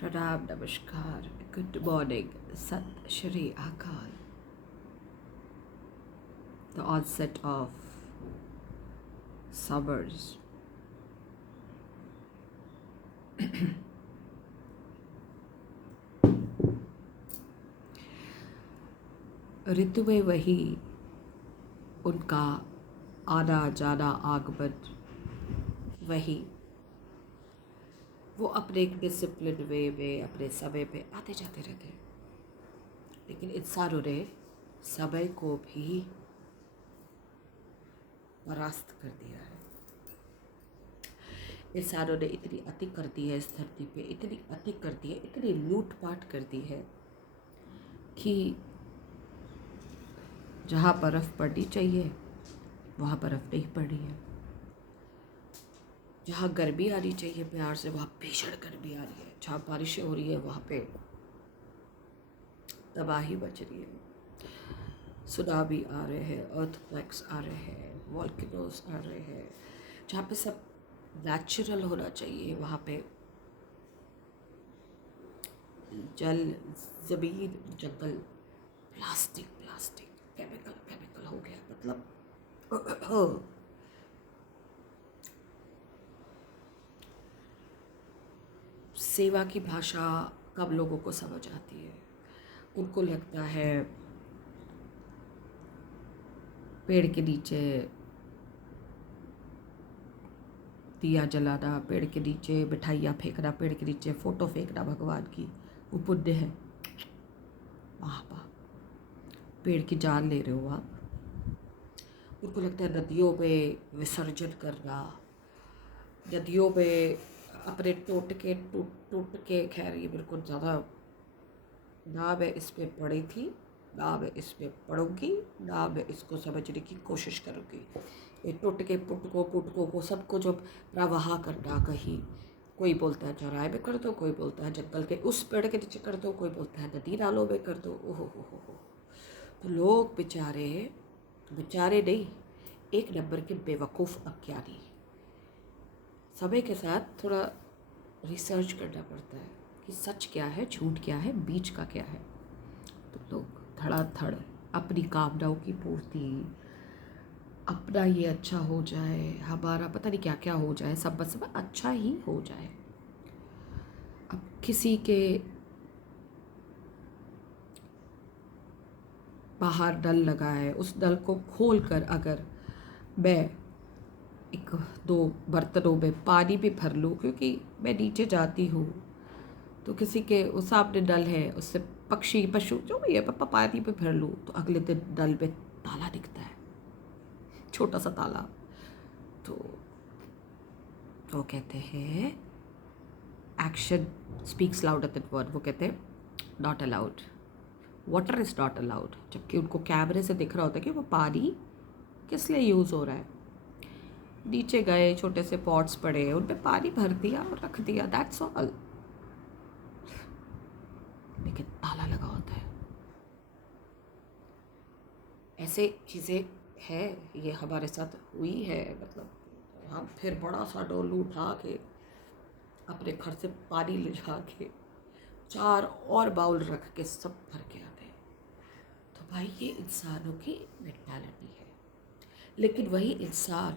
Pranam, Namaskar, good morning, Sat Shri Akal. The onset of summers. ऋतु में वही उनका आना जाना आगमन, वही वो अपने एक डिसिप्लिन वे में अपने समय पे आते जाते रहते हैं। लेकिन इंसानों ने समय को भी परास्त कर दिया है। इंसानों ने इतनी अति कर दी है इस धरती पे, इतनी अति कर दी है, इतनी लूटपाट कर दी है कि जहाँ बर्फ़ पड़नी चाहिए वहाँ बर्फ़ नहीं पड़ी है। जहाँ गर्मी आनी चाहिए प्यार से वहाँ भीषण गर्मी आ रही है। जहाँ बारिशें हो रही है वहाँ पे तबाही मच रही है। सुनामी आ रहे हैं, अर्थक्वेक्स आ रहे हैं, वॉल्केनोस आ रहे हैं। जहाँ पे सब नेचुरल होना चाहिए वहाँ पे जल, ज़मीन, जंगल, प्लास्टिक प्लास्टिक, केमिकल केमिकल हो गया। मतलब सेवा की भाषा कब लोगों को समझ आती है। उनको लगता है पेड़ के नीचे दिया जलाना, पेड़ के नीचे मिठाइयाँ फेंकना, पेड़ के नीचे फ़ोटो फेंकना भगवान की, वो पुण्य है। वाह वाह, पेड़ की जान ले रहे हो आप। उनको लगता है नदियों में विसर्जन करना, नदियों में अपने टूट के, खैर ये बिल्कुल ज़्यादा ना मैं इस पर पढ़ी थी, ना मैं इस पर पढ़ूँगी, ना मैं इसको समझने की कोशिश करूँगी। ये टूट के पुटकों को सबको जो प्रवाह करना, कहीं कोई बोलता है चौराहे में कर दो, कोई बोलता है जंगल के उस पेड़ के नीचे कर दो, कोई बोलता है नदी नालों में कर दो। ओहो हो। तो लोग बेचारे नहीं, एक नंबर के बेवकूफ़ अज्ञानी। समय के साथ थोड़ा रिसर्च करना पड़ता है कि सच क्या है, झूठ क्या है, बीच का क्या है। तो लोग धड़ाधड़ अपनी कामनाओं की पूर्ति, अपना ये अच्छा हो जाए, हमारा पता नहीं क्या क्या हो जाए, सब बस अच्छा ही हो जाए। अब किसी के बाहर नल लगा है, उस नल को खोल कर अगर मैं एक दो बर्तनों में पानी भी भर लूँ, क्योंकि मैं नीचे जाती हूँ तो किसी के उस सामने नल है, उससे पशु जो भी है पानी पे भर लूँ, तो अगले दिन नल में ताला दिखता है, छोटा सा ताला। तो वो कहते हैं action speaks louder than word. वो कहते हैं not allowed, water is not allowed, जबकि उनको कैमरे से दिख रहा होता है कि वो पानी किस लिए यूज़ हो रहा है। नीचे गए, छोटे से पॉट्स पड़े, उन पे पानी भर दिया और रख दिया, दैट्स ऑल। लेकिन ताला लगा होता है। ऐसे चीज़ें हैं, ये हमारे साथ हुई है। मतलब हम फिर बड़ा सा डोलू उठा के अपने घर से पानी ले जा के 4 और बाउल रख के सब भर के आते हैं। तो भाई ये इंसानों की मेंटालिटी है। लेकिन वही इंसान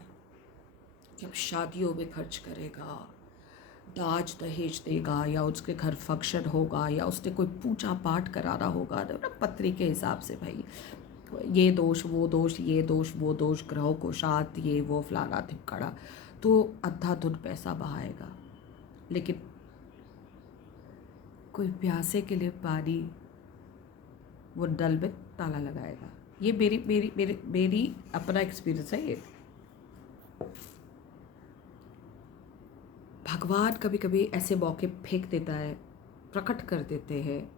जब शादियों में खर्च करेगा, दाज दहेज देगा, या उसके घर फंक्शन होगा, या उसने कोई पूजा पाठ कराना होगा ना पत्री के हिसाब से, भाई ये दोष वो दोष, ये दोष वो दोष, ग्रहों को शांत, ये वो फलाना धिपकाड़ा, तो अंधाधुंध पैसा बहाएगा। लेकिन कोई प्यासे के लिए पानी, वो नल में ताला लगाएगा। ये मेरी अपना एक्सपीरियंस है। ये भगवान कभी कभी ऐसे मौके फेंक देता है, प्रकट कर देते हैं,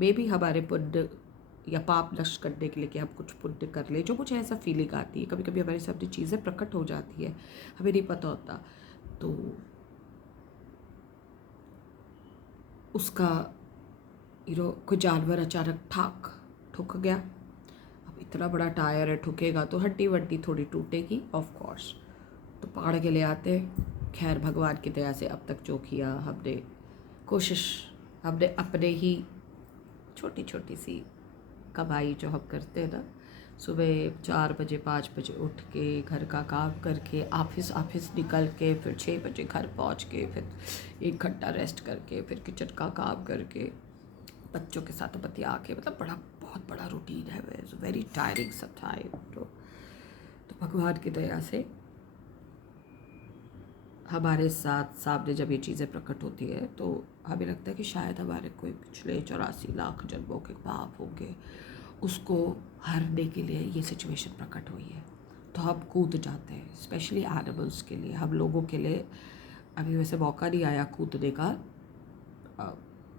मे भी हमारे पुण्य या पाप नष्ट करने के लिए कि हम कुछ पुण्य कर ले। जो मुझे ऐसा फीलिंग आती है, कभी कभी हमारे सामने चीज़ें प्रकट हो जाती है, हमें नहीं पता होता, तो उसका कोई जानवर अचानक ठुक गया। अब इतना बड़ा टायर है, ठुकेगा तो हड्डी वड्डी थोड़ी टूटेगी, ऑफ कोर्स, तो पकड़ के ले आते। खैर भगवान की दया से अब तक जो किया हमने, कोशिश हमने अपने ही छोटी छोटी सी कमाई जो हम करते हैं ना, सुबह 4 बजे 5 बजे उठ के घर का काम करके ऑफिस निकल के फिर 6 बजे घर पहुंच के फिर 1 घंटा रेस्ट करके फिर किचन का काम करके बच्चों के साथ बतिया के, मतलब बड़ा बहुत बड़ा रूटीन है, वेरी टायरिंग सब टाइम। तो भगवान की दया से हमारे साथ सामने जब ये चीज़ें प्रकट होती है तो हमें लगता है कि शायद हमारे कोई पिछले 84 लाख जन्मों के पाप होंगे, उसको हरने के लिए ये सिचुएशन प्रकट हुई है। तो हम कूद जाते हैं, स्पेशली एनिमल्स के लिए। हम लोगों के लिए अभी वैसे मौका नहीं आया कूदने का,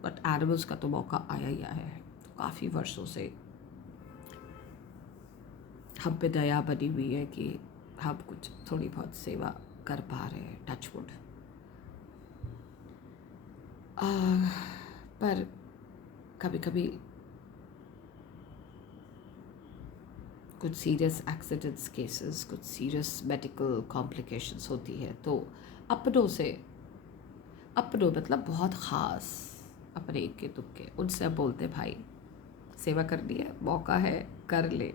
बट एनिमल्स का तो मौका आया ही आया है। तो काफ़ी वर्षों से हम पे दया बनी हुई है कि हम कुछ थोड़ी बहुत सेवा कर पा रहे हैं, टच वुड। पर कभी कभी कुछ सीरियस एक्सीडेंट्स केसेस, कुछ सीरियस मेडिकल कॉम्प्लिकेशंस होती है, तो अपनों मतलब बहुत ख़ास अपने इक्के दुक्के, उनसे अब बोलते भाई सेवा करनी है, मौका है, कर ले।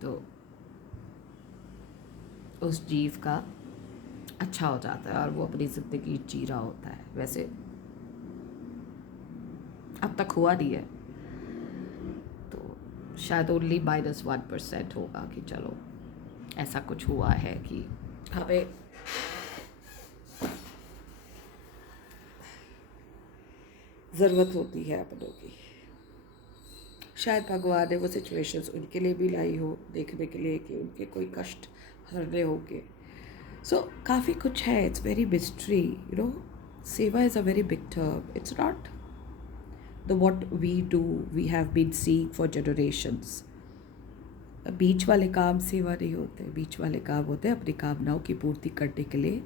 तो उस जीव का अच्छा हो जाता है और वो अपनी ज़िंदगी जी रहा होता है। वैसे अब तक हुआ नहीं है, तो शायद ओनली -1% होगा कि चलो ऐसा कुछ हुआ है कि हमें ज़रूरत होती है अपनों की। शायद भगवान ने वो सिचुएशंस उनके लिए भी लाई हो, देखने के लिए कि उनके कोई कष्ट हरने होंगे। सो काफ़ी कुछ है, इट्स वेरी मिस्ट्री, सेवा is a very big term. It's not the what we do, we have been seeing for generations. बीच वाले काम सेवा नहीं होते, बीच वाले काम होते हैं अपनी कामनाओं की पूर्ति करने के लिए।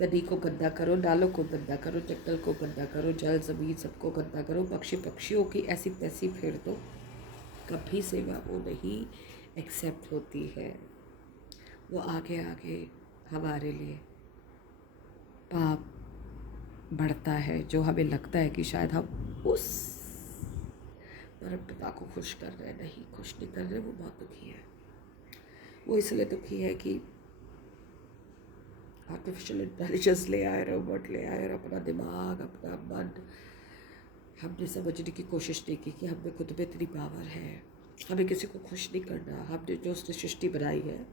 नदी को गंदा करो, नालों को गंदा करो, जंगल को गंदा करो, जल ज़मीन सबको गंदा करो, पक्षियों की ऐसी तैसी फेर दो, कभी सेवा वो नहीं एक्सेप्ट होती है। वो आगे आगे हमारे लिए पाप बढ़ता है, जो हमें लगता है कि शायद हम उस परम पिता को खुश कर रहे हैं, नहीं, खुश नहीं कर रहे। वो बहुत दुखी है। वो इसलिए दुखी है कि आर्टिफिशियल इंटेलिजेंस ले आए, रोबोट ले आए, और अपना दिमाग, अपना मन हमने समझने की कोशिश नहीं की कि हम में खुद में इतनी पावर है। हमें किसी को खुश नहीं करना, हमने जो उसने सृष्टि बनाई है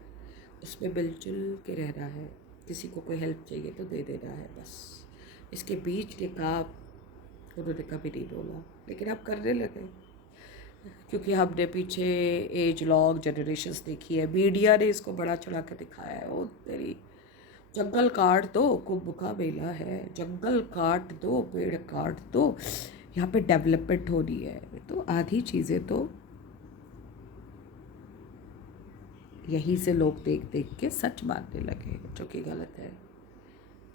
उसमें मिलजुल के रहना है। किसी को कोई हेल्प चाहिए तो दे देना है, बस। इसके बीच के काम उन्होंने कभी नहीं बोला, लेकिन अब करने लगे क्योंकि हमने पीछे एज लॉन्ग जनरेशन्स देखी है। मीडिया ने इसको बड़ा चढ़ा कर दिखाया है। ओ तेरी, जंगल काट दो, कुंभ का मेला है, जंगल काट दो, पेड़ काट दो, यहाँ पे डेवलपमेंट हो रही है। तो आधी चीज़ें तो यहीं से लोग देख देख के सच मानने लगे, जो कि गलत है,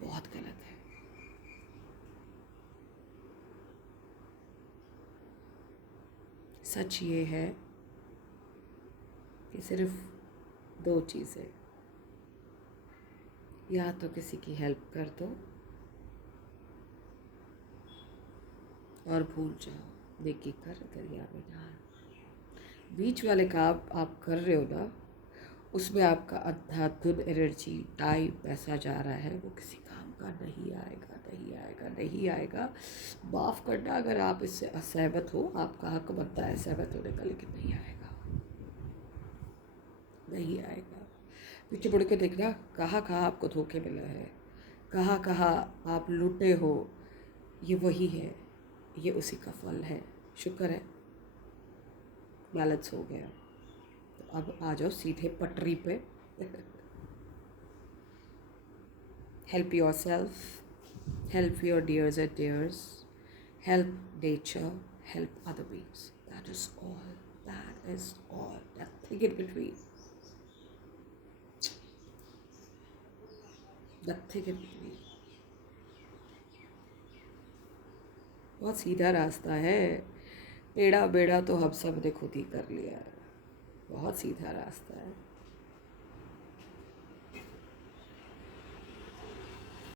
बहुत गलत है। सच ये है कि सिर्फ 2 चीज़ें, या तो किसी की हेल्प कर दो और भूल जाओ, नेकी कर दरिया में डाल। बीच वाले काम आप कर रहे हो ना, उसमें आपका अंधाधुन एनर्जी, टाइम, पैसा जा रहा है, वो किसी काम का नहीं आएगा, नहीं आएगा, नहीं आएगा। माफ़ करना अगर आप इससे असहमत हो, आपका हक बनता है सहमत होने का, लेकिन नहीं आएगा, नहीं आएगा। पीछे मुड़ के देखना, कहाँ कहाँ आपको धोखे मिला है, कहाँ कहाँ आप लूटे हो, ये वही है, ये उसी का फल है। शुक्र है बैलेंस हो गया। तो अब आ जाओ सीधे पटरी पे। Help your self, help your dears and dears, help nature, help other beings. That is all, that is all, nothing in between, nothing in between. बहुत सीधा रास्ता है, टेढ़ा बेड़ा तो हम सब ने खुद ही कर लिया है। बहुत सीधा रास्ता है।